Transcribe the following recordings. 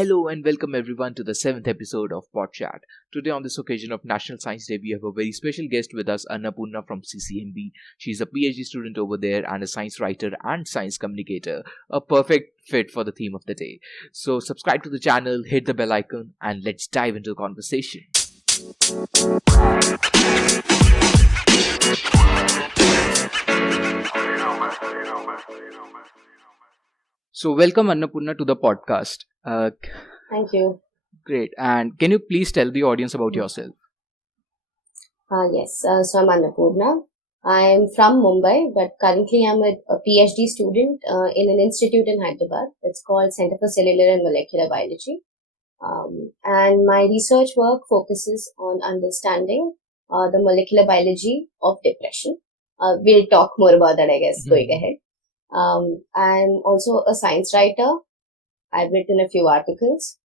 Hello and welcome everyone to the 7th episode of Podchat. Today on this occasion of National Science Day, we have a very special guest with us, Annapoorna from CCMB. She's a PhD student over there and a science writer and science communicator. A perfect fit for the theme of the day. So subscribe to the channel, hit the bell icon and let's dive into the conversation. So welcome Annapoorna to the podcast. Thank you. Great. And can you please tell the audience about yourself? Yes, so I'm Annapoorna. I'm from Mumbai, but currently I'm a PhD student in an institute in Hyderabad. It's called Center for Cellular and Molecular Biology. And my research work focuses on understanding the molecular biology of depression. We'll talk more about that, I guess, going ahead. I'm also a science writer. I've written a few articles,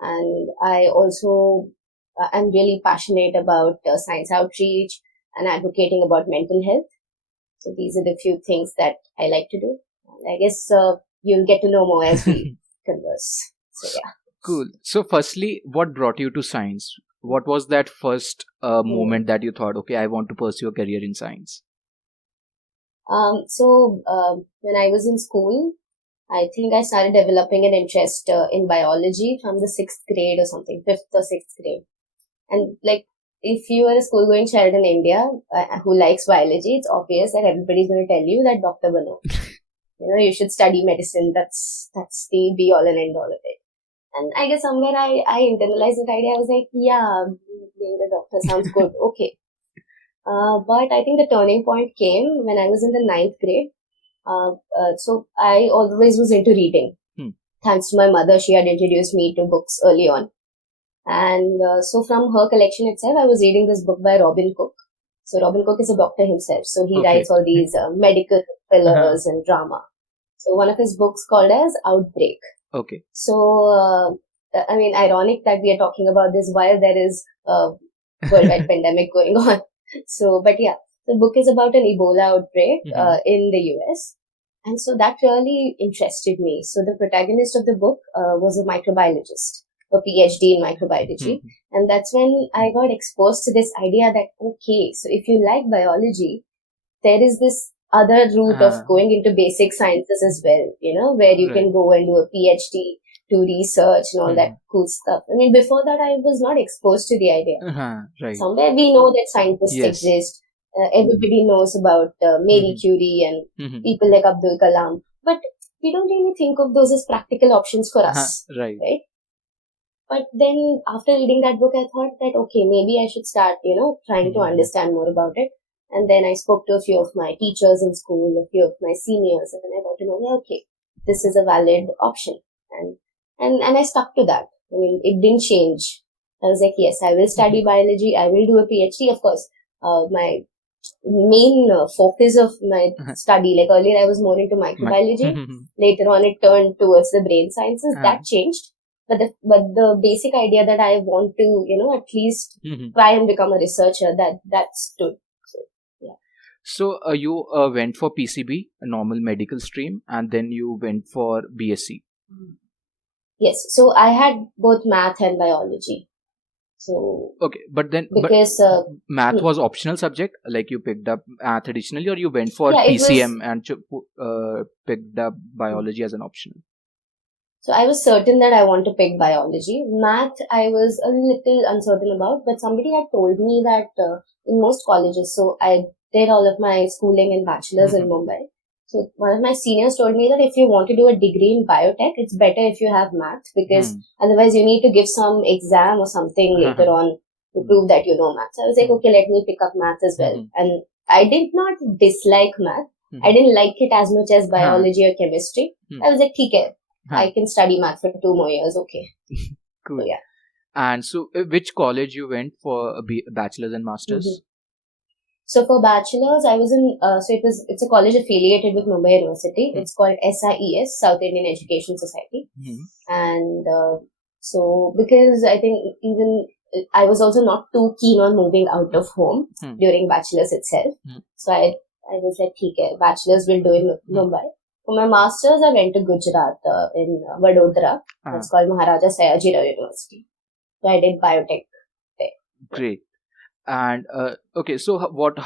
and I also am really passionate about science outreach and advocating about mental health. So these are the few things that I like to do. And I guess you'll get to know more as we converse. So yeah. Cool. So firstly, what brought you to science? What was that first moment that you thought, okay, I want to pursue a career in science? When I was in school, I think I started developing an interest in biology from the 6th grade or something, 5th or 6th grade. And like, if you are a school-going child in India who likes biology, it's obvious that everybody's going to tell you that Dr. Bano. You should study medicine. That's the be-all and end-all of it. And I guess somewhere I internalized that idea. I was like, yeah, being a doctor sounds good. Okay. But I think the turning point came when I was in the 9th grade. So I always was into reading. Thanks to my mother, she had introduced me to books early on. And so from her collection itself, I was reading this book by Robin Cook. So Robin Cook is a doctor himself. So he writes all these medical thrillers and drama. So one of his books called as Outbreak. Okay. So, ironic that we are talking about this while there is a worldwide pandemic going on. So, but yeah, the book is about an Ebola outbreak in the US. And so that really interested me. So the protagonist of the book was a microbiologist, a PhD in microbiology. And that's when I got exposed to this idea that, okay, so if you like biology, there is this other route of going into basic sciences as well, where you can go and do a PhD, do research and all that cool stuff. I mean, before that, I was not exposed to the idea. Right. Somewhere we know that scientists exist. Everybody knows about Marie Curie and people like Abdul Kalam. But we don't really think of those as practical options for us. Right. But then after reading that book, I thought that, okay, maybe I should start, trying to understand more about it. And then I spoke to a few of my teachers in school, a few of my seniors, and I got to know, okay, this is a valid option. And I stuck to that. I mean, it didn't change. I was like, yes, I will study biology. I will do a PhD. Of course, my main focus of my study, like earlier I was more into microbiology. Later on it turned towards the brain sciences. That changed. But the basic idea that I want to, at least try and become a researcher, that stood. So you went for PCB, a normal medical stream, and then you went for BSc. Yes. So I had both math and biology. So okay, but math was optional subject, like you picked up math additionally, or you went for PCM and picked up biology as an optional? So I was certain that I want to pick biology. Math, I was a little uncertain about, but somebody had told me that in most colleges, so I did all of my schooling and bachelor's in Mumbai. So one of my seniors told me that if you want to do a degree in biotech, it's better if you have math, because otherwise you need to give some exam or something later on to prove that you know math. So I was like, okay, let me pick up math as well. And I did not dislike math. I didn't like it as much as biology or chemistry. I was like, okay, I can study math for 2 more years. Okay. Cool. So, yeah. And so which college you went for bachelor's and master's? So for bachelor's, I was in, it's a college affiliated with Mumbai University. It's called SIES, South Indian Education Society. And so because I think even I was also not too keen on moving out of home during bachelor's itself. So I was like, okay, bachelor's will do in Mumbai. For my master's, I went to Gujarat in Vadodara. It's called Maharaja Sayaji Rao University. So I did biotech there. Great. And okay, so what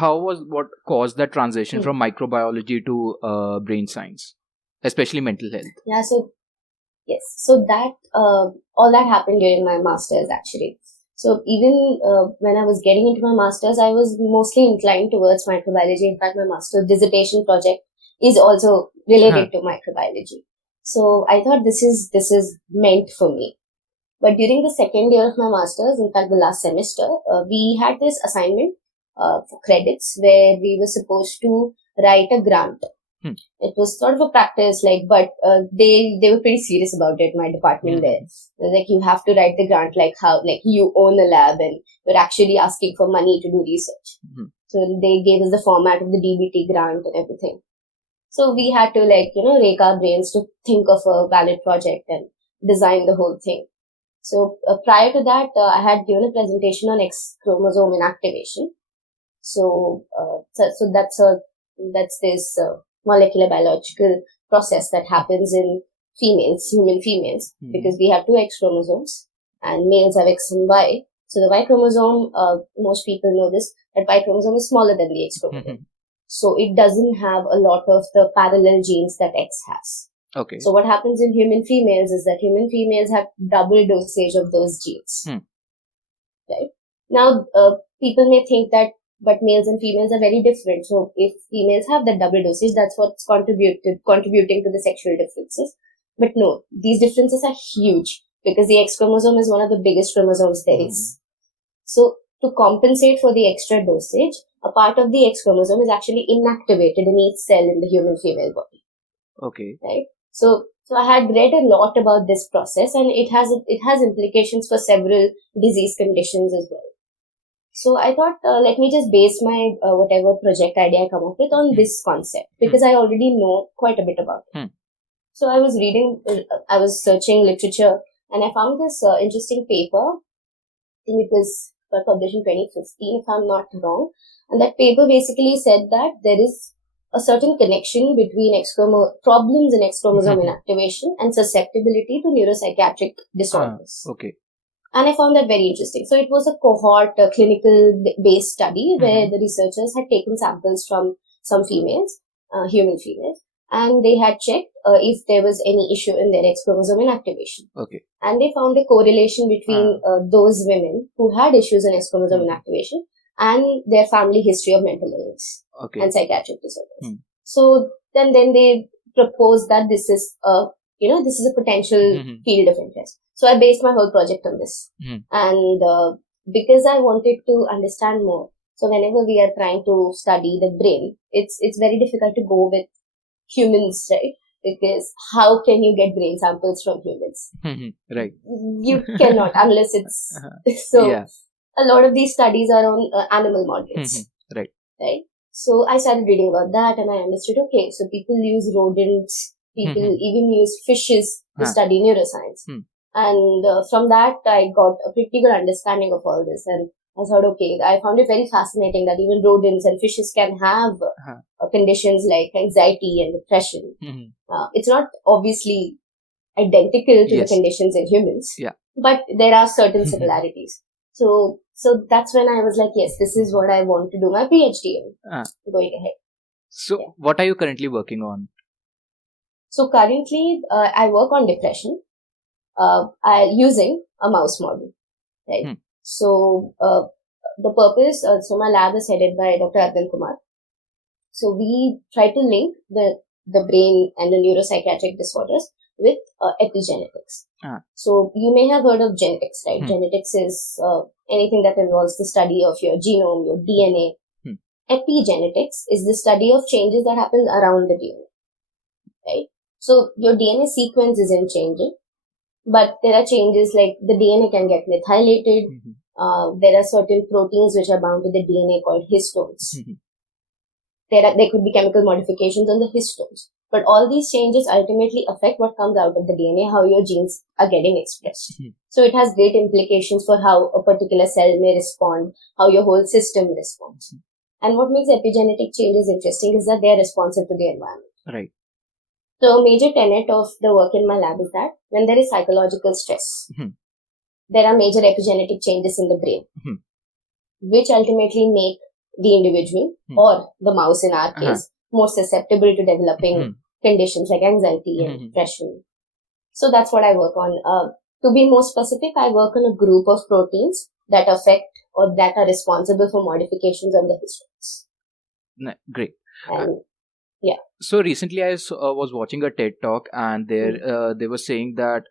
caused that transition from microbiology to brain science, especially mental health? Yeah, so yes, so that all that happened during my master's actually. So even when I was getting into my master's, I was mostly inclined towards microbiology. In fact, my master's dissertation project is also related to microbiology. So I thought this is meant for me. But during the second year of my master's, in fact, the last semester, we had this assignment for credits where we were supposed to write a grant. It was sort of a practice, but they were pretty serious about it. My department there, like you have to write the grant like you own a lab and you're actually asking for money to do research. So they gave us the format of the DBT grant and everything. So we had to rake our brains to think of a valid project and design the whole thing. So prior to that, I had given a presentation on X chromosome inactivation. So that's this molecular biological process that happens in human females, because we have two X chromosomes and males have X and Y. So the Y chromosome, most people know this, that Y chromosome is smaller than the X chromosome. So it doesn't have a lot of the parallel genes that X has. Okay. So what happens in human females is that human females have double dosage of those genes. Right? Now, people may think that, but males and females are very different. So if females have that double dosage, that's what's contributing to the sexual differences. But no, these differences are huge because the X chromosome is one of the biggest chromosomes there is. So to compensate for the extra dosage, a part of the X chromosome is actually inactivated in each cell in the human female body. Okay. Right? So I had read a lot about this process, and it has implications for several disease conditions as well. So I thought, let me just base my whatever project idea I come up with on this concept, because I already know quite a bit about it. So I was searching literature, and I found this interesting paper. I think it was published in 2015, if I'm not wrong. And that paper basically said that there is a certain connection between problems in X chromosome inactivation and susceptibility to neuropsychiatric disorders. Okay. And I found that very interesting. So it was a cohort, clinical-based study where the researchers had taken samples from some females, human females, and they had checked if there was any issue in their X chromosome inactivation. Okay. And they found a correlation between those women who had issues in X chromosome inactivation and their family history of mental illness and psychiatric disorders. So then they proposed that this is a potential field of interest. So I based my whole project on this. And because I wanted to understand more, so whenever we are trying to study the brain, it's very difficult to go with humans, right? Because how can you get brain samples from humans? Right. You cannot unless it's so. Yeah. A lot of these studies are on animal models. Right. So I started reading about that, and I understood, okay, so people use rodents, people even use fishes to study neuroscience. And from that, I got a pretty good understanding of all this. And I thought, okay, I found it very fascinating that even rodents and fishes can have conditions like anxiety and depression. It's not obviously identical to the conditions in humans, but there are certain similarities. So that's when I was like, yes, this is what I want to do my PhD in, going ahead. So what are you currently working on? So currently, I work on depression using a mouse model, right? So the purpose, so my lab is headed by Dr. Arvind Kumar. So we try to link the brain and the neuropsychiatric disorders with epigenetics. So you may have heard of genetics, right? Genetics is anything that involves the study of your genome, your DNA. Epigenetics is the study of changes that happen around the DNA, right? So your DNA sequence isn't changing, but there are changes like the DNA can get methylated. There are certain proteins which are bound to the DNA called histones. There could be chemical modifications on the histones. But all these changes ultimately affect what comes out of the DNA, how your genes are getting expressed. So it has great implications for how a particular cell may respond, how your whole system responds. And what makes epigenetic changes interesting is that they are responsive to the environment. Right. So a major tenet of the work in my lab is that when there is psychological stress, there are major epigenetic changes in the brain, which ultimately make the individual or the mouse in our case more susceptible to developing conditions like anxiety and depression. So that's what I work on. To be more specific, I work on a group of proteins that affect or that are responsible for modifications on the histones. Great. And yeah. So recently I was watching a TED talk, and there they were saying that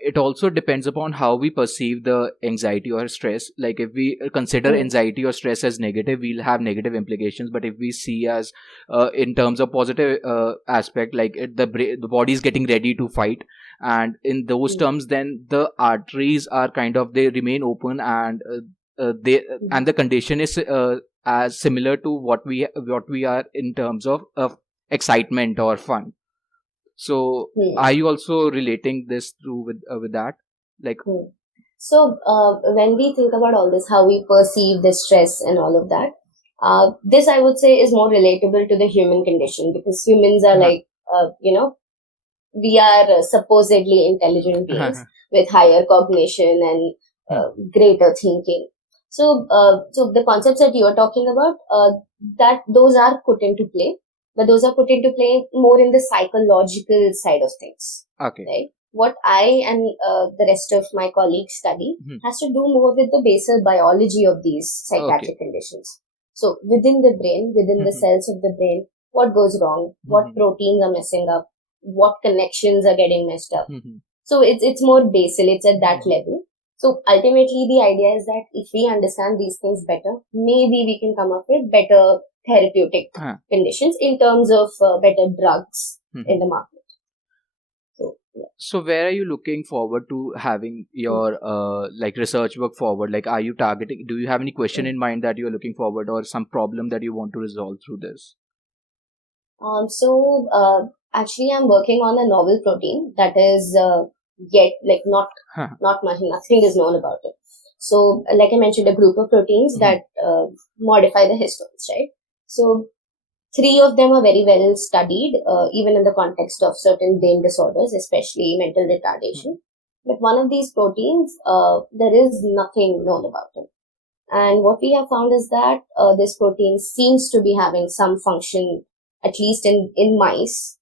it also depends upon how we perceive the anxiety or stress. Like if we consider anxiety or stress as negative, we'll have negative implications. But if we see as in terms of positive aspect, like the body is getting ready to fight, and in those terms, then the arteries are they remain open, and they and the condition is as similar to what we are in terms of excitement or fun. So are you also relating this through with that, like? So when we think about all this, how we perceive the stress and all of that, this I would say is more relatable to the human condition, because humans are like we are supposedly intelligent beings with higher cognition and greater thinking. So the concepts that you are talking about, that those are put into play, but those are put into play more in the psychological side of things. Okay. Right? What I and the rest of my colleagues study has to do more with the basal biology of these psychiatric conditions. So within the brain, within the cells of the brain, what goes wrong, what proteins are messing up, what connections are getting messed up. So it's more basal, it's at that level. So ultimately the idea is that if we understand these things better, maybe we can come up with better therapeutic conditions in terms of better drugs in the market. So where are you looking forward to having your research work forward? Like, are you targeting, do you have any question in mind that you're looking forward, or some problem that you want to resolve through this? Actually I'm working on a novel protein that is yet not much, nothing is known about it. So like I mentioned, a group of proteins that modify the histones, right? So 3 of them are very well studied, even in the context of certain brain disorders, especially mental retardation. But one of these proteins, there is nothing known about it. And what we have found is that this protein seems to be having some function, at least in mice,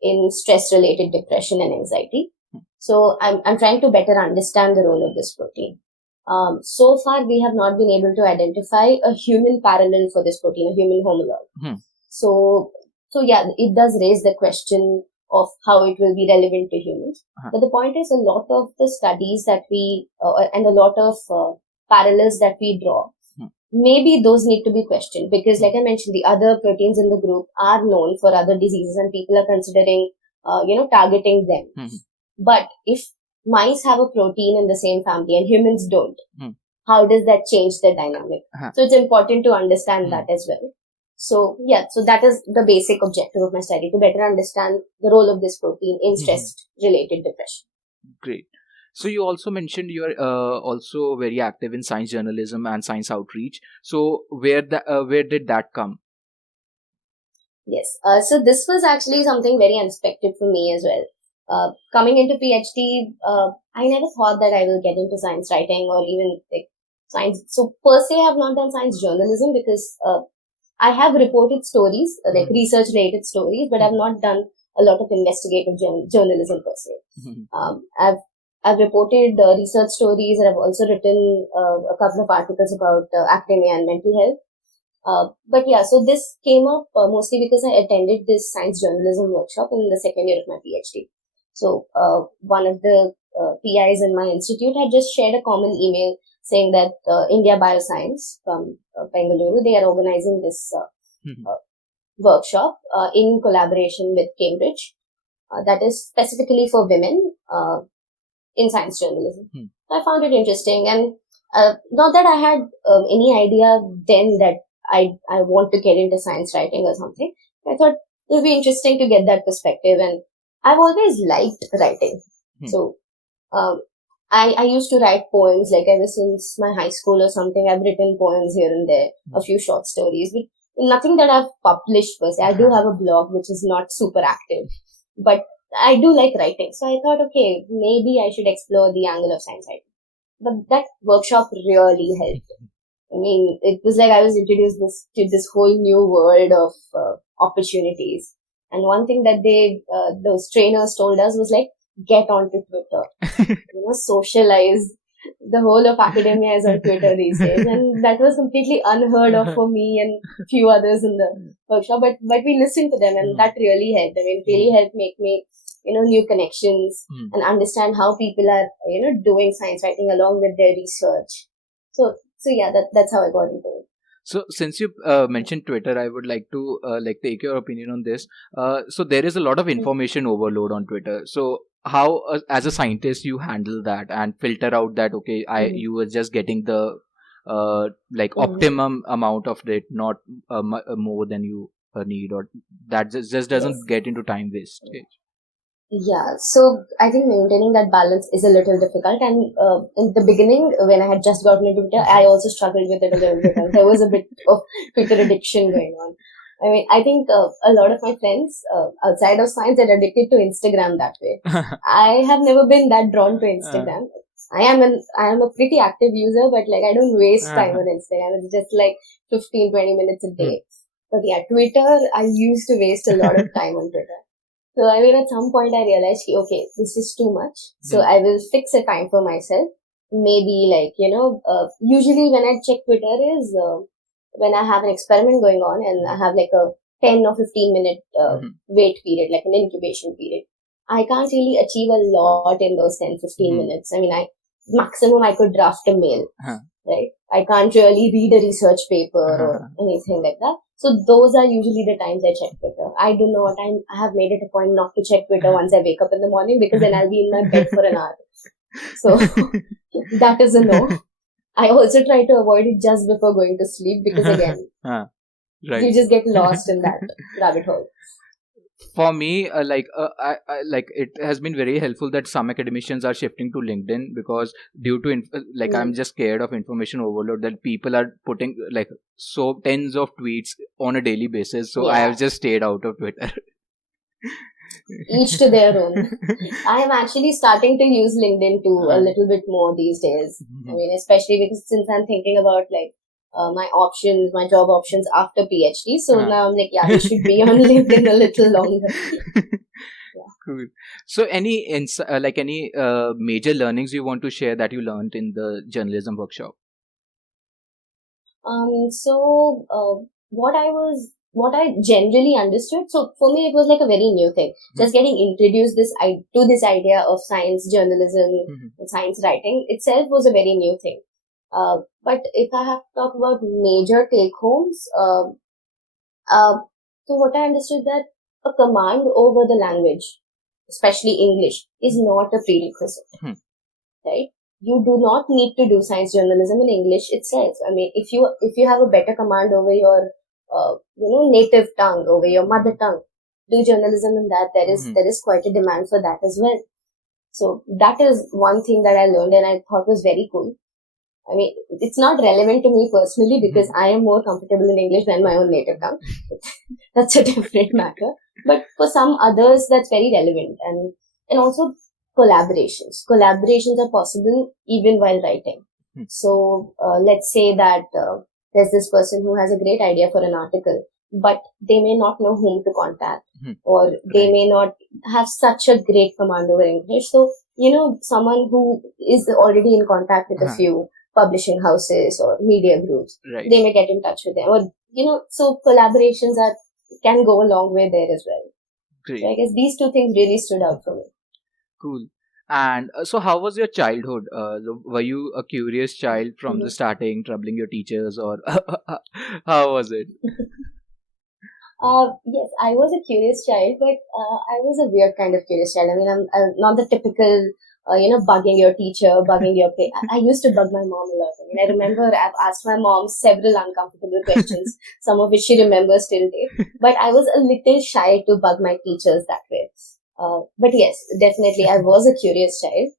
in stress-related depression and anxiety. So I'm trying to better understand the role of this protein. So far, we have not been able to identify a human parallel for this protein, a human homologue. So yeah, it does raise the question of how it will be relevant to humans. But the point is, a lot of the studies that we and a lot of parallels that we draw, maybe those need to be questioned, because like I mentioned, the other proteins in the group are known for other diseases and people are considering targeting them. But if mice have a protein in the same family and humans don't, how does that change the dynamic? So it's important to understand that as well. So yeah, so that is the basic objective of my study, to better understand the role of this protein in stress-related depression. Great. So you also mentioned you are also very active in science journalism and science outreach. So where did that come? Yes. So this was actually something very unexpected for me as well. Coming into PhD, I never thought that I will get into science writing or even like science. So per se, I have not done science journalism because I have reported stories, like research-related stories, but I've not done a lot of investigative journalism per se. I've reported research stories, and I've also written a couple of articles about academia and mental health. But yeah, so this came up mostly because I attended this science journalism workshop in the second year of my PhD. So one of the PIs in my institute had just shared a common email saying that India Bioscience from Bangalore, they are organizing this workshop in collaboration with Cambridge that is specifically for women in science journalism. I found it interesting, and not that I had any idea then that I want to get into science writing or something. I thought it would be interesting to get that perspective, and I've always liked writing. So I used to write poems, like ever since my high school or something. I've written poems here and there, a few short stories, but nothing that I've published per se. I do have a blog which is not super active. but I do like writing. So I thought, okay, maybe I should explore the angle of science writing. But that workshop really helped. I mean, it was like I was introduced to this whole new world of opportunities. And one thing that those trainers told us was like, get onto Twitter, socialize. The whole of academia is on Twitter these days, and that was completely unheard of for me and few others in the workshop. But we listened to them, and that really helped. I mean, it really helped make me new connections and understand how people are doing science writing along with their research. So yeah, that's how I got into it. So since you mentioned Twitter, I would like to take your opinion on this. So there is a lot of information overload on Twitter. So how, as a scientist, you handle that and filter out that you were just getting the optimum amount of it, not more than you need, or that just doesn't get into time wastage. Yeah, so I think maintaining that balance is a little difficult. And in the beginning, when I had just gotten into Twitter, I also struggled with it a little bit. And there was a bit of Twitter addiction going on. I mean, I think a lot of my friends outside of science are addicted to Instagram that way. I have never been that drawn to Instagram. I am a pretty active user, but like I don't waste time on Instagram. It's just like 15-20 minutes a day. But yeah, Twitter, I used to waste a lot of time on Twitter. So I mean, at some point I realized, okay, this is too much. So I will fix a time for myself. Maybe usually when I check Twitter is when I have an experiment going on and I have like a 10 or 15 minute wait period, like an incubation period. I can't really achieve a lot in those 10-15 minutes. I mean, maximum I could draft a mail, right? I can't really read a research paper or anything like that. So those are usually the times I check Twitter. I have made it a point not to check Twitter once I wake up in the morning, because then I'll be in my bed for an hour. So that is a no. I also try to avoid it just before going to sleep, because again, you just get lost in that rabbit hole. For me, I it has been very helpful that some academicians are shifting to LinkedIn, because due to I'm just scared of information overload, that people are putting so tens of tweets on a daily basis. So I have just stayed out of Twitter. Each to their own. I am actually starting to use LinkedIn too a little bit more these days. I mean, especially because since I'm thinking about my job options after PhD. So now I'm like, yeah, we should be on LinkedIn a little longer. Cool. So any major learnings you want to share that you learned in the journalism workshop? What I generally understood, so for me it was like a very new thing. Just getting introduced to this idea of science journalism, science writing itself was a very new thing. But if I have to talk about major take-homes, so what I understood that a command over the language, especially English, is not a prerequisite, right? You do not need to do science journalism in English itself. I mean, if you have a better command over your native tongue, over your mother tongue, do journalism in that. There is quite a demand for that as well. So that is one thing that I learned and I thought was very cool. I mean, it's not relevant to me personally because I am more comfortable in English than my own native tongue. That's a different matter. But for some others, that's very relevant. And also collaborations. Collaborations are possible even while writing. So let's say that there's this person who has a great idea for an article, but they may not know whom to contact, or they may not have such a great command over English. So, someone who is already in contact with a few publishing houses or media groups, they may get in touch with them. Or, so collaborations can go a long way there as well. Great. So I guess these two things really stood out for me. Cool. And so how was your childhood? Were you a curious child from the starting, troubling your teachers, or how was it? Yes, I was a curious child, but I was a weird kind of curious child. I mean, I'm not the typical, bugging your teacher, bugging your parents. I used to bug my mom a lot. I mean, I remember I've asked my mom several uncomfortable questions, some of which she remembers till date. But I was a little shy to bug my teachers that way. But yes, definitely, I was a curious child.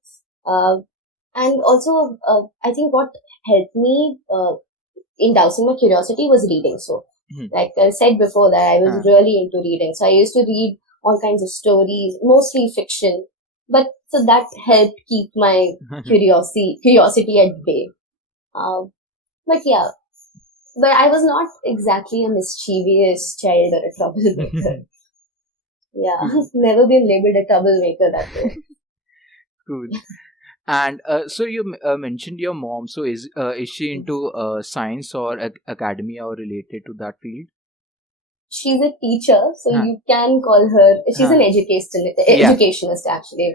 And also, I think what helped me in dousing my curiosity was reading. So, like I said before, that I was really into reading. So I used to read all kinds of stories, mostly fiction. But so that helped keep my curiosity at bay. Um, but yeah, but I was not exactly a mischievous child or a troublemaker. Yeah, I've never been labeled a troublemaker that way. Cool. And so you mentioned your mom. So is she into science or academia or related to that field? She's a teacher, so Huh. you can call her. She's an Yeah. educationist actually.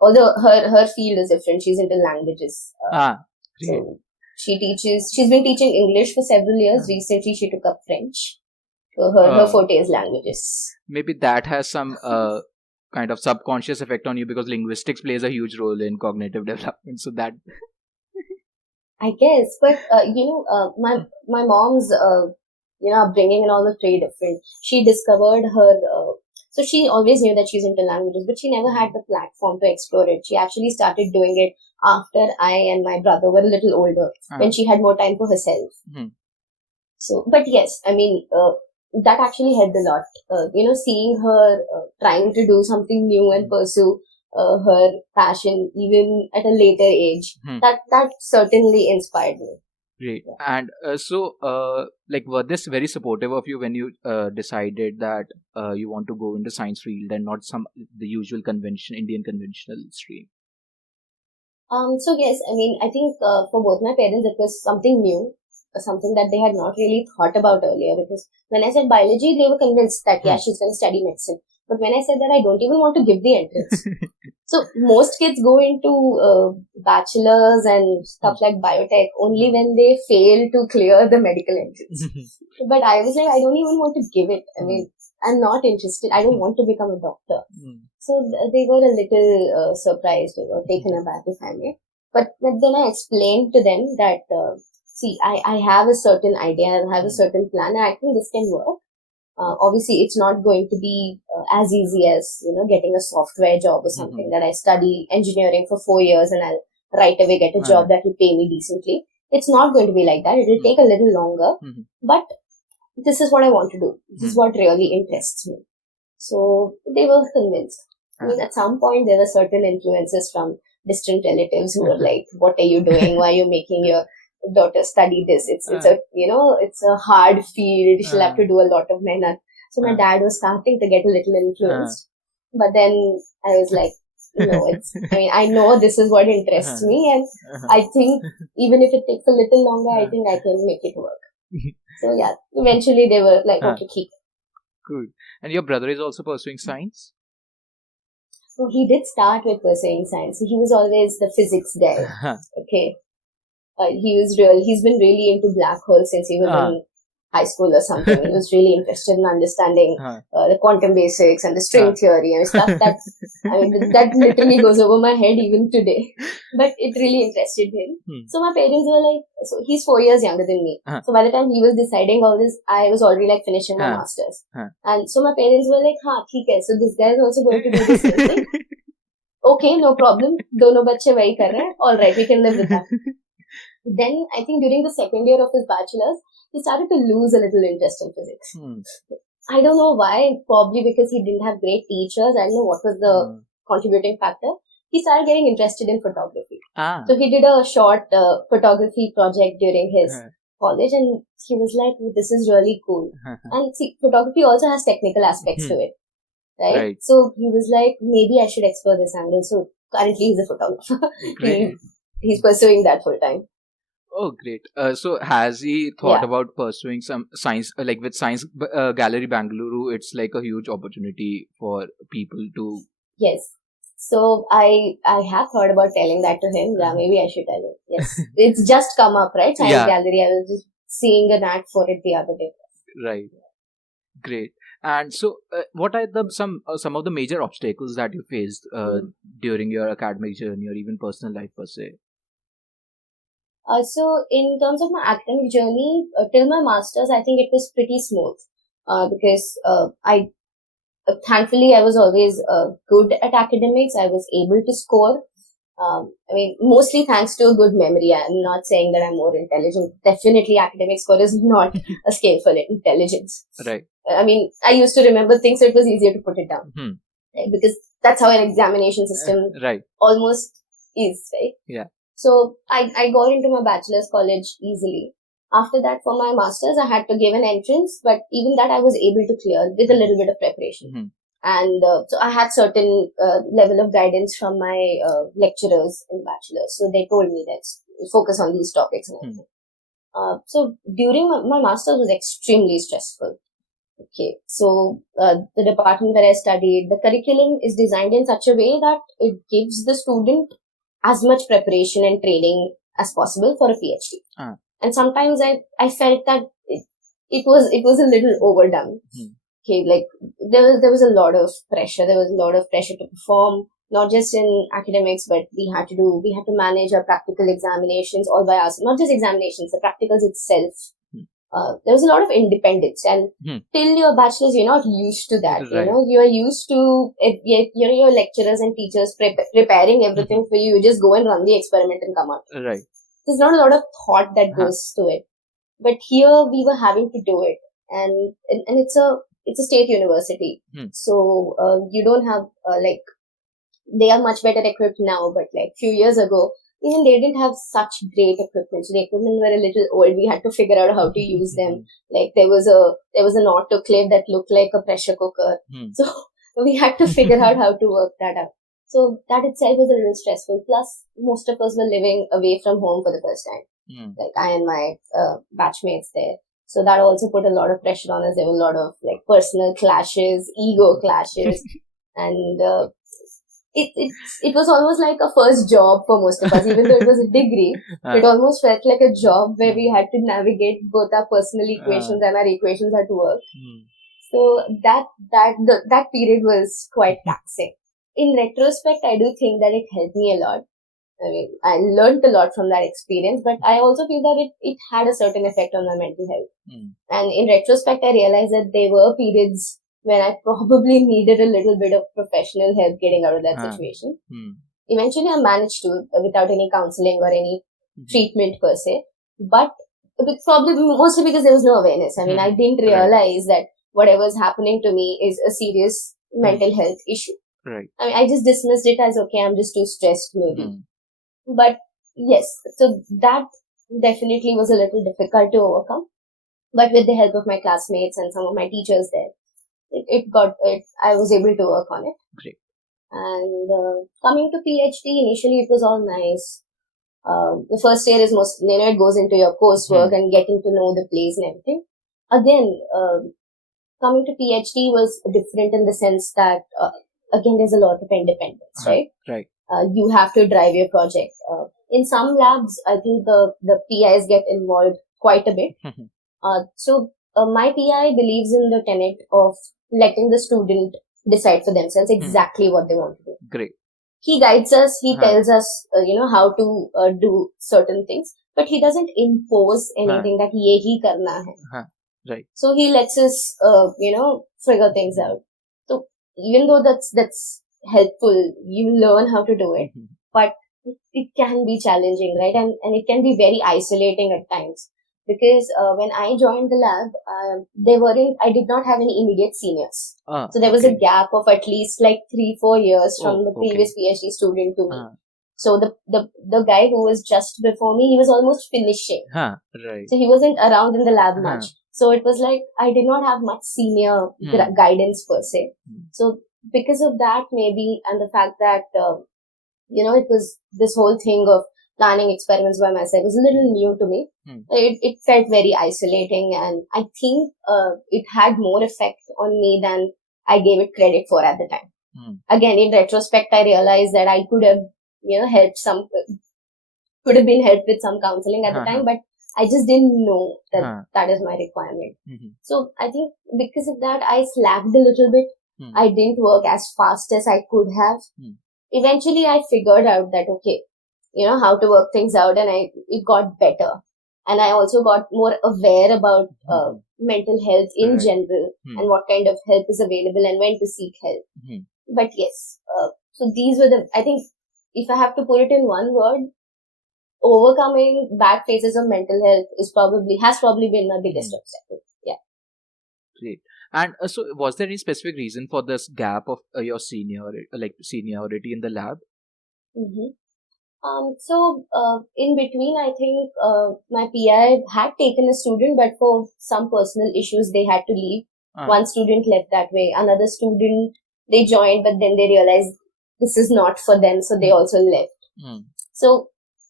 Although her field is different. She's into languages. Great. So she teaches. She's been teaching English for several years. Recently, she took up French. So her forte is languages. Maybe that has some kind of subconscious effect on you because linguistics plays a huge role in cognitive development. So that I guess, but my mom's upbringing and all was very different. She discovered her. So she always knew that she's into languages, but she never had the platform to explore it. She actually started doing it after I and my brother were a little older, when she had more time for herself. So, but yes, I mean, that actually helped a lot. Seeing her trying to do something new and pursue her passion even at a later age, that certainly inspired me. great. And were this very supportive of you when you decided that you want to go into science field and not the usual Indian conventional stream? So yes, I mean, I think for both my parents, it was something new, something that they had not really thought about earlier. Because when I said biology, they were convinced that yeah, she's going to study medicine. But when I said that I don't even want to give the entrance. So most kids go into bachelors and stuff like biotech only when they fail to clear the medical entrance. But I was like, I don't even want to give it. I mean, I'm not interested. I don't want to become a doctor. So they were a little surprised or taken aback, if I may. But then I explained to them that, see, I have a certain idea, I have a certain plan, and I think this can work. Obviously, it's not going to be as easy as, getting a software job or something that I study engineering for 4 years and I'll right away get a job that will pay me decently. It's not going to be like that. It will take a little longer, but this is what I want to do. This is what really interests me. So they were convinced. I mean, at some point, there were certain influences from distant relatives who were like, what are you doing? Why are you making your daughter study this? It's a hard field. She'll have to do a lot of mehnat. So my dad was starting to get a little influenced. But then I was like, I know this is what interests me. And I think even if it takes a little longer, I think I can make it work. So yeah, eventually they were like, okay, keep. Good. And your brother is also pursuing science? So he did start with pursuing science. He was always the physics guy. Okay. He's been really into black holes since he was in high school or something. He was really interested in understanding the quantum basics and the string theory and stuff that literally goes over my head even today. But it really interested him. So my parents were like, so he's 4 years younger than me. So by the time he was deciding all this, I was already like finishing my masters. And so my parents were like, theek hai, so this guy is also going to do the same thing. Okay, no problem. Dono bachche wahi kar rahe hain. All right, we can live with that. Then I think during the second year of his bachelor's, he started to lose a little interest in physics. I don't know why. Probably because he didn't have great teachers. I don't know what was the contributing factor. He started getting interested in photography. So he did a short photography project during his college, and he was like, this is really cool. And see, photography also has technical aspects to it. Right? So he was like, maybe I should explore this angle. So currently he's a photographer. He's pursuing that full time. Oh, great. So has he thought about pursuing some science, like with Science Gallery Bangalore? It's like a huge opportunity for people to... Yes. So I have thought about telling that to him. Yeah, maybe I should tell him. Yes. It's just come up, right? Science Gallery. I was just seeing an ad for it the other day. Right. Great. And so, what are some of the major obstacles that you faced during your academic journey or even personal life per se? So in terms of my academic journey, till my master's, I think it was pretty smooth. Because thankfully I was always good at academics. I was able to score. I mean, mostly thanks to a good memory. I'm not saying that I'm more intelligent. Definitely academic score is not a scale for intelligence. Right. I mean, I used to remember things, so it was easier to put it down. Hmm. Right? Because that's how an examination system Right. almost is, right? Yeah. So I got into my bachelor's college easily. After that, for my master's, I had to give an entrance, but even that I was able to clear with a little bit of preparation. Mm-hmm. And so I had certain level of guidance from my lecturers in bachelor's. So they told me that focus on these topics and everything. So during my master's was extremely stressful. Okay, so the department where I studied, the curriculum is designed in such a way that it gives the student as much preparation and training as possible for a PhD. And sometimes I felt that it was a little overdone. Okay, like there was a lot of pressure. There was a lot of pressure to perform, not just in academics, but we had to manage our practical examinations all by ourselves. Not just examinations, the practicals itself. There was a lot of independence, and till your bachelor's, you're not used to that. Right. You are used to your lecturers and teachers preparing everything for you. You just go and run the experiment and come out. Right. There's not a lot of thought that goes to it, but here we were having to do it, and it's a state university, so you don't have they are much better equipped now, but like few years ago, even they didn't have such great equipment. So the equipment were a little old. We had to figure out how to use them. Like there was an autoclave that looked like a pressure cooker. So we had to figure out how to work that out. So that itself was a little stressful. Plus, most of us were living away from home for the first time. Like I and my batchmates there. So that also put a lot of pressure on us. There were a lot of like personal clashes, ego clashes, and it was almost like a first job for most of us, even though it was a degree. It almost felt like a job where we had to navigate both our personal equations and our equations had to work. So that period was quite taxing. In retrospect, I do think that it helped me a lot. I mean, I learned a lot from that experience, but I also feel that it had a certain effect on my mental health. And in retrospect, I realized that there were periods when I probably needed a little bit of professional help getting out of that situation. Eventually, I managed to without any counseling or any treatment per se, but probably mostly because there was no awareness. I mean, I didn't realize that whatever was happening to me is a serious mental health issue. Right. I mean, I just dismissed it as, okay, I'm just too stressed maybe. But yes, so that definitely was a little difficult to overcome. But with the help of my classmates and some of my teachers there, I was able to work on it. Great. And coming to PhD, initially it was all nice. The first year is most, it goes into your coursework and getting to know the place and everything. Again, coming to PhD was different in the sense that, again, there's a lot of independence, right? Right. You have to drive your project. In some labs, I think the PIs get involved quite a bit. So my PI believes in the tenet of letting the student decide for themselves exactly what they want to do. Great. He guides us. He tells us, how to do certain things, but he doesn't impose anything that yehi karna hai. Right. So he lets us, figure things out. So even though that's helpful, you learn how to do it, but it can be challenging, right? And it can be very isolating at times. Because when I joined the lab, I did not have any immediate seniors. So there was a gap of at least like 3-4 years from the previous PhD student to me. So the guy who was just before me, he was almost finishing. Right. So he wasn't around in the lab much. So it was like, I did not have much senior guidance per se. So because of that maybe, and the fact that, it was this whole thing of planning experiments by myself was a little new to me. It felt very isolating, and I think it had more effect on me than I gave it credit for at the time. Again, in retrospect, I realized that I could have, could have been helped with some counseling at the time, but I just didn't know that that is my requirement. So I think because of that, I slacked a little bit. I didn't work as fast as I could have. Eventually, I figured out that, okay, how to work things out, and it got better. And I also got more aware about mental health in general and what kind of help is available and when to seek help. But yes, so these were I think if I have to put it in one word, overcoming bad phases of mental health has probably been my biggest obstacle. Yeah. Great. And so, was there any specific reason for this gap of your seniority in the lab? Mm-hmm. In between, I think my PI had taken a student, but for some personal issues, they had to leave. One student left that way. Another student, they joined, but then they realized this is not for them, so they also left. So,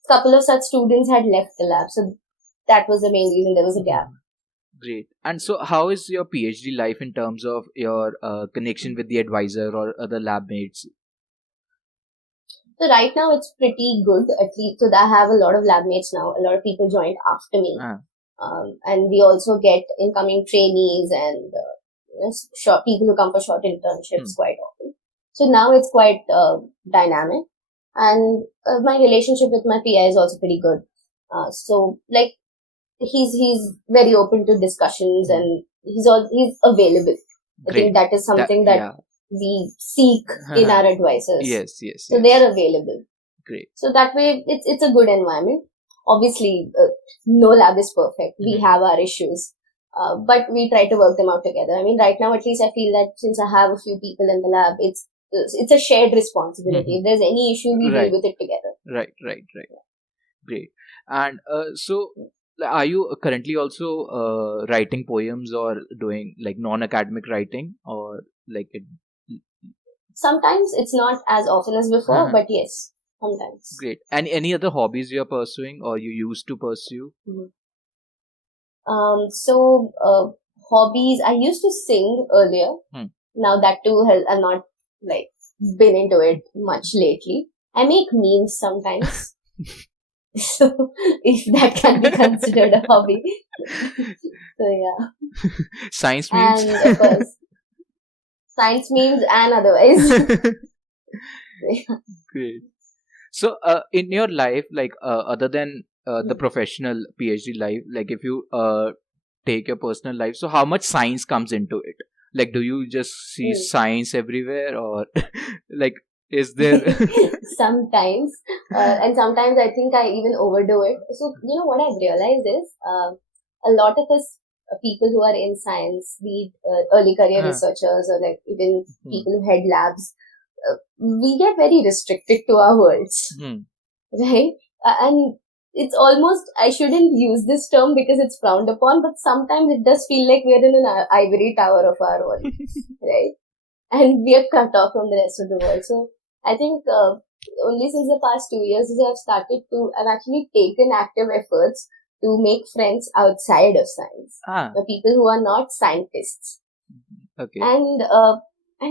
a couple of such students had left the lab. So, that was the main reason there was a gap. Great. And so, how is your PhD life in terms of your connection with the advisor or other lab mates? So right now it's pretty good, at least. So I have a lot of lab mates now. A lot of people joined after me. And we also get incoming trainees and people who come for short internships quite often. So now it's quite dynamic. And my relationship with my PI is also pretty good. So like he's very open to discussions and he's available. Great. I think that is something that we seek in our advisors. Yes. So they are available. Great. So that way, it's a good environment. Obviously, no lab is perfect. We have our issues, but we try to work them out together. I mean, right now, at least I feel that since I have a few people in the lab, it's a shared responsibility. If there's any issue, we deal with it together. Right. Great. And so, are you currently also writing poems or doing like non-academic writing or like it? Sometimes it's not as often as before, but yes, sometimes. Great. And any other hobbies you're pursuing or you used to pursue? Hobbies, I used to sing earlier. Now that too I'm not like been into it much lately. I make memes sometimes. So if that can be considered a hobby. So yeah. Science memes? And of course, science memes and otherwise. Great. So, in your life, like other than the professional PhD life, like if you take your personal life, so how much science comes into it? Like, do you just see science everywhere, or like is there? Sometimes, and sometimes I think I even overdo it. So what I've realized is a lot of us people who are in science, be it early career researchers or like even people who head labs, we get very restricted to our words, right? And it's almost, I shouldn't use this term because it's frowned upon, but sometimes it does feel like we're in an ivory tower of our own, right? And we are cut off from the rest of the world. So I think only since the past 2 years I've actually taken active efforts to make friends outside of science. The people who are not scientists. Okay. And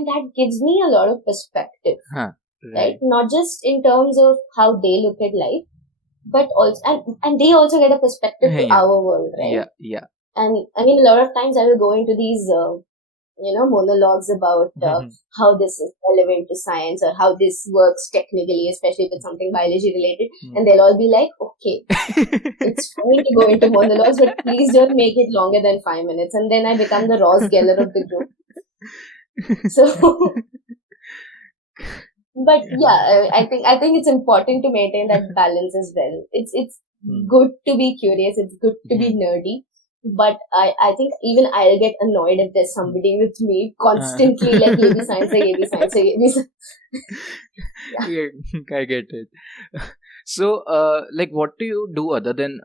that gives me a lot of perspective, right? Not just in terms of how they look at life, but also, and they also get a perspective to our world, right? Yeah. And I mean, a lot of times I will go into these, monologues about how this is relevant to science or how this works technically, especially if it's something biology related. And they'll all be like, okay, it's fine to go into monologues, but please don't make it longer than 5 minutes. And then I become the Ross Geller of the group. So, but yeah, I think it's important to maintain that balance as well. It's good to be curious. It's good to be nerdy. But I think even I'll get annoyed if there's somebody with me constantly like ye bhi science hai, ye bhi science hai, ye bhi science. Yeah, I get it. So, like, what do you do other than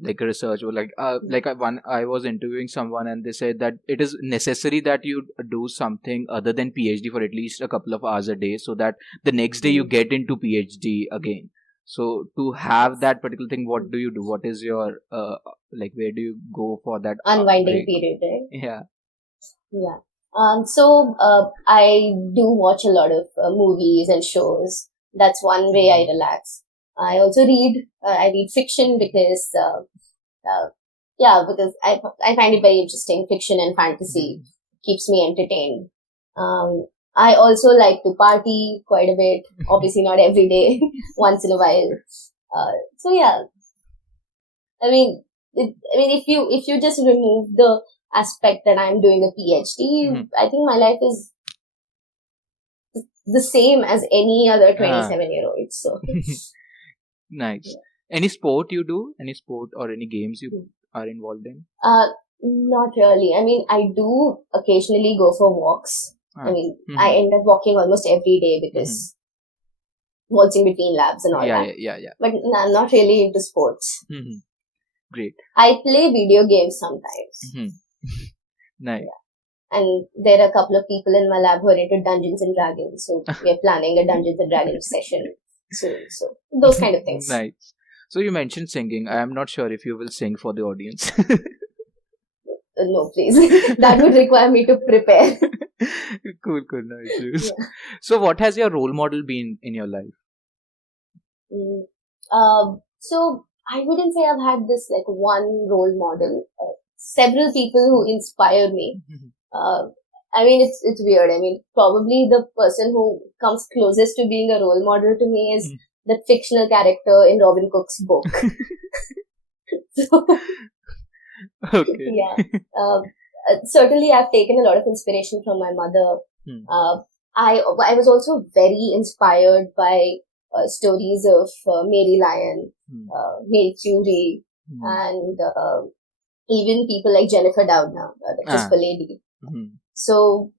like research or like I was interviewing someone and they said that it is necessary that you do something other than PhD for at least a couple of hours a day, so that the next day you get into PhD again. So to have that particular thing, what do you do? What is your like? Where do you go for that unwinding period? Right? Yeah. So I do watch a lot of movies and shows. That's one way I relax. I also read. I read fiction because because I find it very interesting. Fiction and fantasy keeps me entertained. I also like to party quite a bit. Obviously, not every day. Once in a while. So yeah. I mean, if you just remove the aspect that I'm doing a PhD, I think my life is the same as any other 27-year-old. So, Nice. yeah. Any sport you do? Any sport or any games you are involved in? Not really. I mean, I do occasionally go for walks. I mean, I end up walking almost every day because waltzing between labs and all that. Yeah. But I'm not really into sports. Great. I play video games sometimes. Nice. Yeah. And there are a couple of people in my lab who are into Dungeons and Dragons. So we're planning a Dungeons and Dragons session soon. So those kind of things. Nice. So you mentioned singing. I am not sure if you will sing for the audience. No, please. That would require me to prepare. Cool. Nice. Yeah. So what has your role model been in your life? So I wouldn't say I've had this like one role model. Several people who inspire me. I mean, it's weird. I mean, probably the person who comes closest to being a role model to me is the fictional character in Robin Cook's book. So, okay. Yeah. Certainly, I've taken a lot of inspiration from my mother. I was also very inspired by stories of Mary Lyon, Marie Curie, and even people like Jennifer Doudna, the CRISPR lady. So,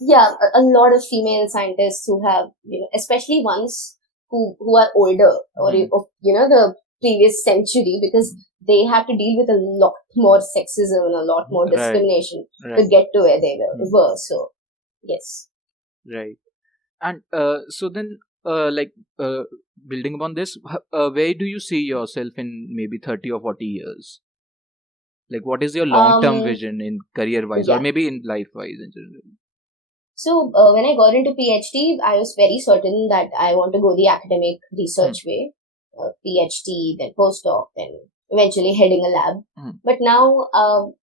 yeah, a lot of female scientists who have, especially ones who are older or, the previous century, because they have to deal with a lot more sexism and a lot more discrimination to get to where they were. So, yes. Right. And so then, building upon this, where do you see yourself in maybe 30 or 40 years? Like, what is your long-term vision in career-wise or maybe in life-wise in general? So, when I got into PhD, I was very certain that I want to go the academic research way. PhD, then postdoc, then eventually heading a lab. But now,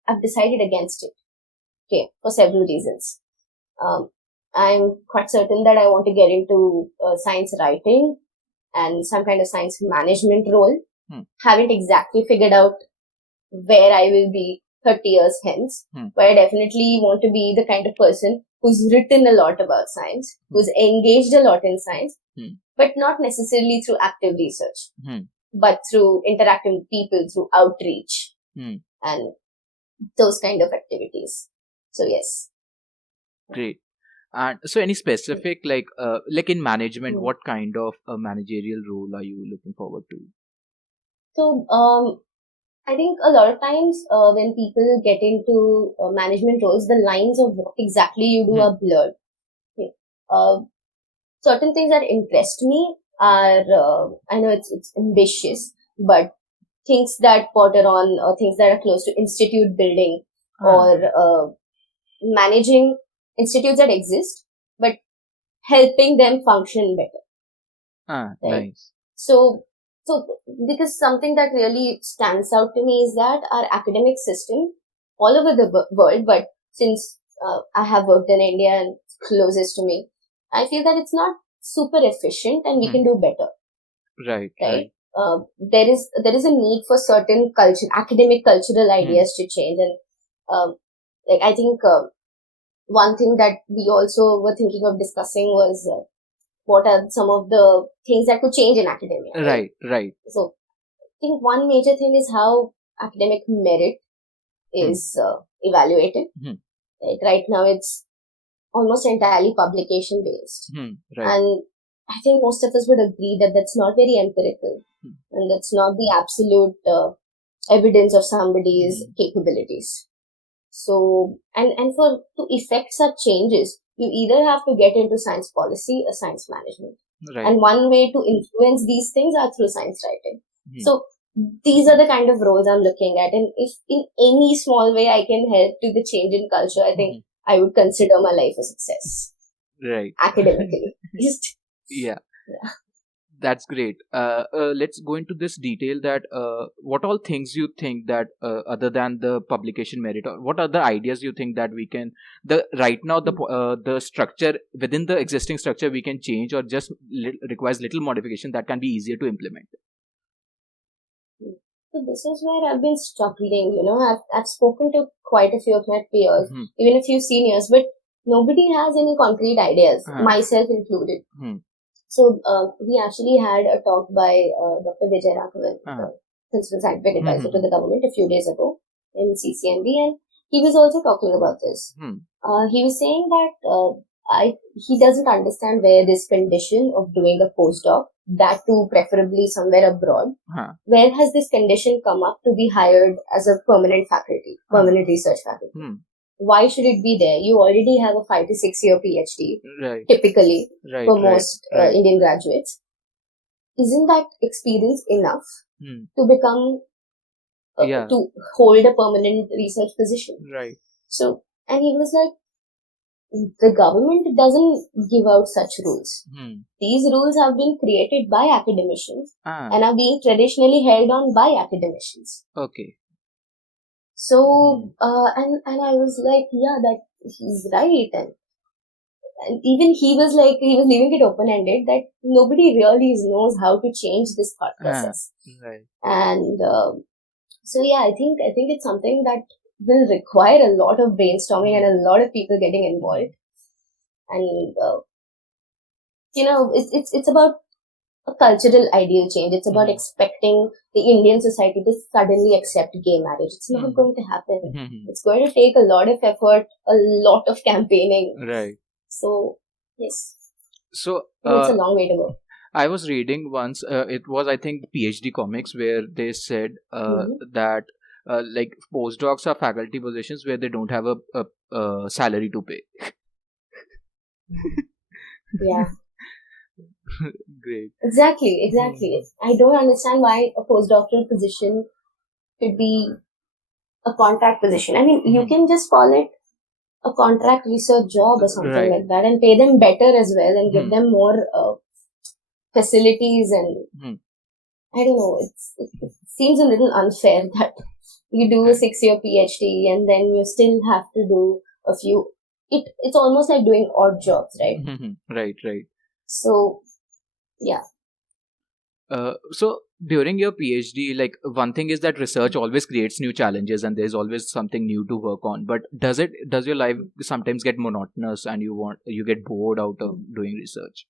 I've decided against it. Okay, for several reasons. I'm quite certain that I want to get into science writing and some kind of science management role. Haven't exactly figured out where I will be 30 years hence, but I definitely want to be the kind of person who's written a lot about science, who's engaged a lot in science, but not necessarily through active research, but through interacting with people, through outreach and those kind of activities. So, yes. Great. And so any specific, like in management, what kind of a managerial role are you looking forward to? So, I think a lot of times when people get into management roles, the lines of what exactly you do are blurred. Okay. Certain things that interest me are, I know it's ambitious, but things that border on things that are close to institute building or managing institutes that exist, but helping them function better. Right? Nice. So because something that really stands out to me is that our academic system all over the world, but since I have worked in India and closest to me, I feel that it's not super efficient and we can do better. Right. There is a need for certain academic cultural ideas to change. And I think one thing that we also were thinking of discussing was what are some of the things that could change in academia. Right. So I think one major thing is how academic merit is evaluated. Right now it's almost entirely publication based. And I think most of us would agree that that's not very empirical and that's not the absolute evidence of somebody's capabilities. So, and to effect such changes, you either have to get into science policy or science management. And one way to influence these things are through science writing. So, these are the kind of roles I'm looking at. And if in any small way I can help to the change in culture, I think I would consider my life a success. Right. Academically. Yeah. That's great. Let's go into this detail that what all things you think that other than the publication merit, or what other ideas you think that we can right now the structure within the existing structure we can change or just requires little modification that can be easier to implement. So this is where I've been struggling. I've spoken to quite a few of my peers, even a few seniors, but nobody has any concrete ideas, myself included. So we actually had a talk by Dr. Vijay Raghavan, the principal scientific advisor to the government, a few days ago in CCMB, and he was also talking about this. He was saying that he doesn't understand where this condition of doing a postdoc, that too preferably somewhere abroad, where has this condition come up to be hired as a permanent faculty, permanent research faculty? Why should it be there? You already have a 5 to 6 year PhD, typically, for most Indian graduates. Isn't that experience enough to become, to hold a permanent research position? Right. So, and he was like, the government doesn't give out such rules. These rules have been created by academicians and are being traditionally held on by academicians. Okay. So, and I was like, yeah, that he's right. And even he was leaving it open-ended that nobody really knows how to change this thought process. Right. And so, yeah, I think it's something that will require a lot of brainstorming and a lot of people getting involved. And, it's about a cultural ideal change. It's about expecting the Indian society to suddenly accept gay marriage. It's not going to happen. It's going to take a lot of effort, a lot of campaigning. Right. So, yes. So, it's a long way to go. I was reading once, it was, I think, PhD Comics, where they said that like postdocs are faculty positions where they don't have a salary to pay. Yeah. Great. Exactly. I don't understand why a postdoctoral position should be a contract position. I mean, you can just call it a contract research job or something like that and pay them better as well and give them more facilities and I don't know, it seems a little unfair that you do a 6-year PhD and then you still have to do a few. It's almost like doing odd jobs, right? Right. So, yeah. So during your PhD, like one thing is that research always creates new challenges and there's always something new to work on. But does your life sometimes get monotonous and you get bored out of doing research?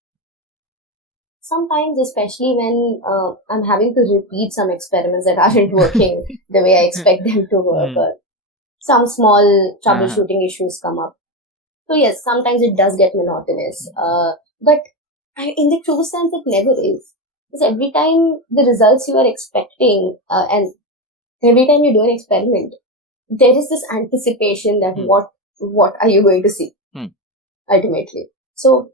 Sometimes, especially when I'm having to repeat some experiments that aren't working the way I expect them to work, or some small troubleshooting issues come up. So yes, sometimes it does get monotonous. But in the true sense, it never is. Because every time the results you are expecting, and every time you do an experiment, there is this anticipation that what are you going to see ultimately. So,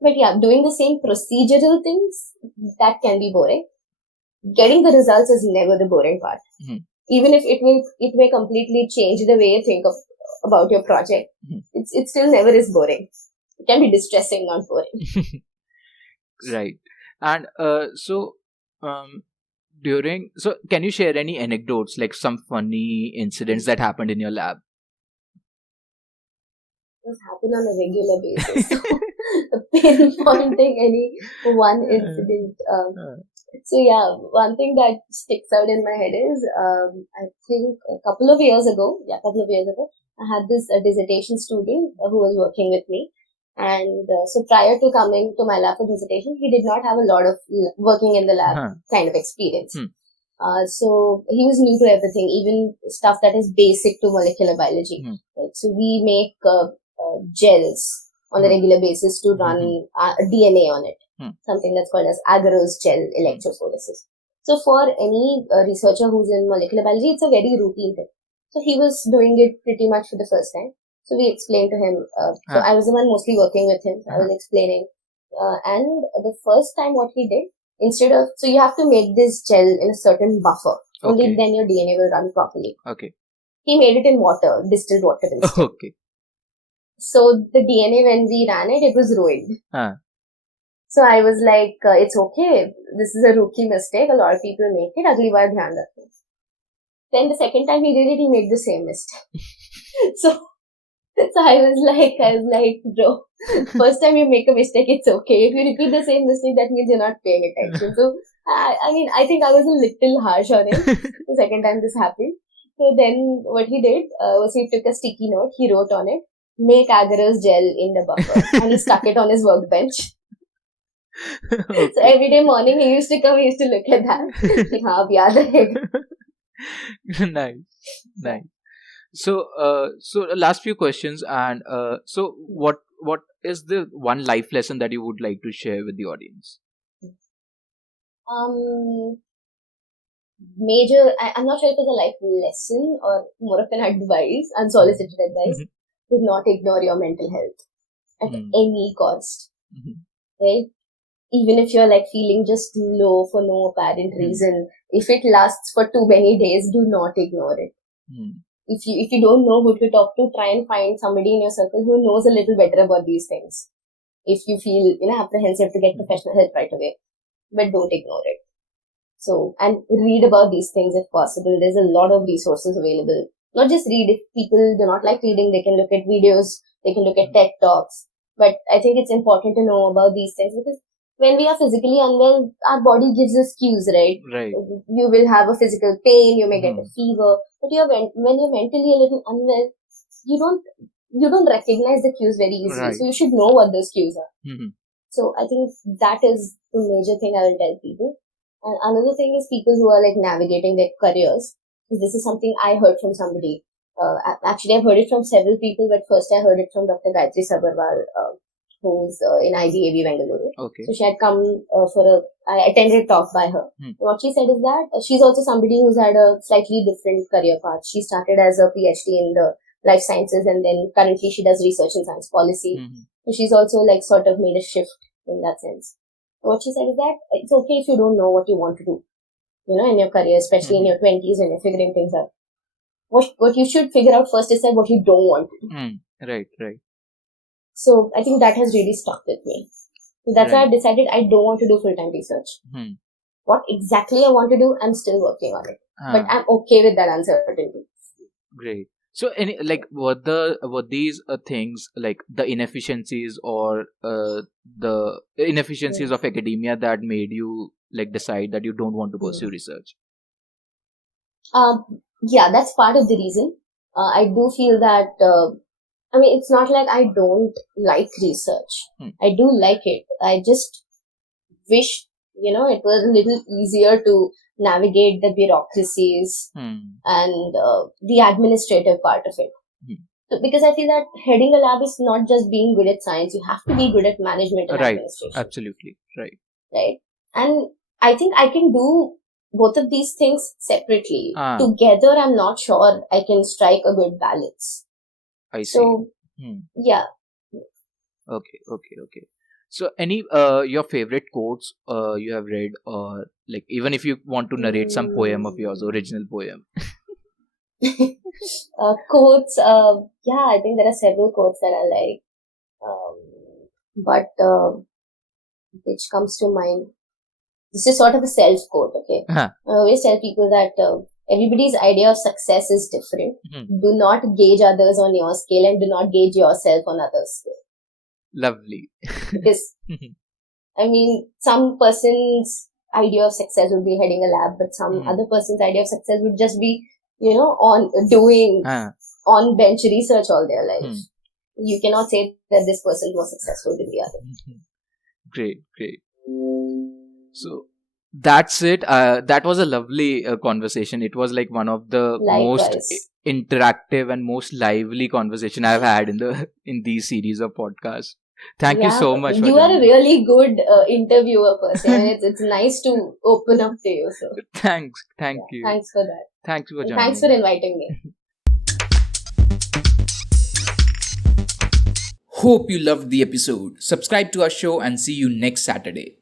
but yeah, doing the same procedural things, that can be boring. Getting the results is never the boring part. Even if it may completely change the way you think about your project, it still never is boring. It can be distressing, not boring. Right. And so can you share any anecdotes, like some funny incidents that happened in your lab? This happen on a regular basis. Pinpointing any one incident. So yeah, one thing that sticks out in my head is, I think a couple of years ago, I had this dissertation student who was working with me. And so prior to coming to my lab for dissertation, he did not have a lot of working in the lab kind of experience. So he was new to everything, even stuff that is basic to molecular biology. Right? So we make gels on a regular basis to run DNA on it. Something that's called as agarose gel electrophoresis. So for any researcher who's in molecular biology, it's a very routine thing. So he was doing it pretty much for the first time. So we explained to him. So I was the one mostly working with him. So I was explaining. And the first time what he did, so you have to make this gel in a certain buffer. Only then your DNA will run properly. Okay. He made it in water, distilled water instead. Okay. So the DNA, when we ran it, it was ruined. So I was like, it's okay. This is a rookie mistake. A lot of people make it. Agli baar dhyan rakhna. Then the second time he did it, he made the same mistake. So I was like, bro, first time you make a mistake, it's okay. If you repeat the same mistake, that means you're not paying attention. So, I think I was a little harsh on him the second time this happened. So then what he did was he took a sticky note, he wrote on it, make agarose gel in the buffer. And he stuck it on his workbench. Okay. So every day morning he used to come, he used to look at that. Like, हाँ, अब याद रहेगा. Nice. So, last few questions, and so what is the one life lesson that you would like to share with the audience? I'm not sure if it's a life lesson or more of an advice, unsolicited advice. Mm-hmm. Do not ignore your mental health at any cost. Mm-hmm. Right? Even if you're like feeling just low for no apparent reason, if it lasts for too many days, do not ignore it. If you don't know who to talk to, try and find somebody in your circle who knows a little better about these things. If you feel apprehensive to get professional help right away, but don't ignore it. So, and read about these things if possible. There's a lot of resources available. Not just read. If people do not like reading, they can look at videos, they can look at TED Talks. But I think it's important to know about these things because when we are physically unwell, our body gives us cues, right? Right. You will have a physical pain, you may get a fever, but when you're mentally a little unwell, you don't recognize the cues very easily. Right. So you should know what those cues are. So I think that is the major thing I will tell people. And another thing is people who are like navigating their careers. This is something I heard from somebody. Actually, I've heard it from several people, but first I heard it from Dr. Gayatri Sabarwal, who's in IBAB Bangalore. Okay. So she had come I attended a talk by her. What she said is that she's also somebody who's had a slightly different career path. She started as a PhD in the life sciences and then currently she does research in science policy. So she's also like sort of made a shift in that sense. What she said is that it's okay if you don't know what you want to do, in your career, especially in your 20s when you're figuring things out. What you should figure out first is that what you don't want to do. Right. So I think that has really stuck with me. So that's why I've decided I don't want to do full-time research. What exactly I want to do, I'm still working on it. But I'm okay with that uncertainty. Great. So, were these things like the inefficiencies or the inefficiencies of academia that made you like decide that you don't want to pursue research? Yeah, that's part of the reason. I do feel that. It's not like I don't like research. I do like it. I just wish it was a little easier to navigate the bureaucracies and the administrative part of it. So, because I feel that heading a lab is not just being good at science, you have to be good at management and administration. Absolutely. Right. And I think I can do both of these things separately. Together, I'm not sure I can strike a good balance. I see. So, yeah. Okay. So, any your favorite quotes you have read, or like even if you want to narrate some poem of yours, original poem? Quotes. Yeah, I think there are several quotes that I like. But which comes to mind? This is sort of a self-quote. Okay. I always tell people that everybody's idea of success is different. Do not gauge others on your scale and do not gauge yourself on others' scale. Lovely. Because, some person's idea of success would be heading a lab, but some other person's idea of success would just be, on doing on-bench research all their life. You cannot say that this person is more successful than the other. Great. So, that's it. That was a lovely conversation. It was like one of the most interactive and most lively conversation I've had in these series of podcasts. Thank you so much. You are a really good interviewer person. It's nice to open up to you. So thanks. Thank you. Thanks for that. Thanks for joining. Thanks for inviting me. Hope you loved the episode. Subscribe to our show and see you next Saturday.